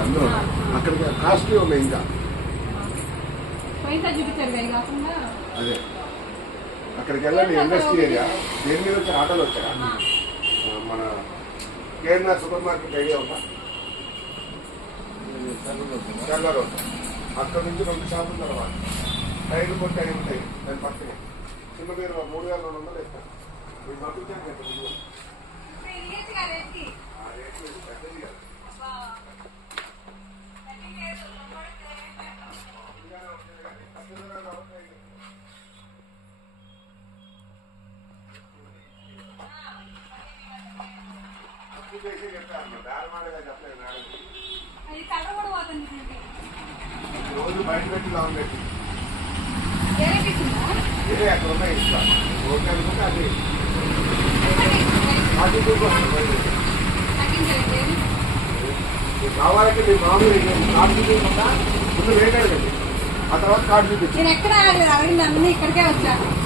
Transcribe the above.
కదా అందరూ అక్కడికి కాస్ట్లీ ఉన్నాయి ఇంకా అదే అక్కడికి వెళ్ళండి ఇండస్ట్రీ ఏరియా దేని మీద వచ్చారు ఆటోలు వచ్చారా మన కేఎన్ఆర్ సూపర్ మార్కెట్ ఐడియా ఉందా చల్ల రోడ్ అక్కడ నుంచి 2 షాపుల తర్వాత రైలు కొట్టి అవి ఉంటాయి దాని పక్కనే చిన్న పేరు 3200 ఇస్తారు మీరు పంపించాను కదా పెద్దది కాదు రోజు బయట పెట్టి లాభం పెట్టి అక్కడ ఉన్నాయి ఇస్తా ఓకే అనుకుంటే అది కావాలంటే మీ మామూలు కార్డు చూపించకుండా ముందు రేట్ అడగండి ఆ తర్వాత కార్డు చూపించండి నేను ఎక్కడ అడిగింది అన్నీ ఇక్కడికే వచ్చాను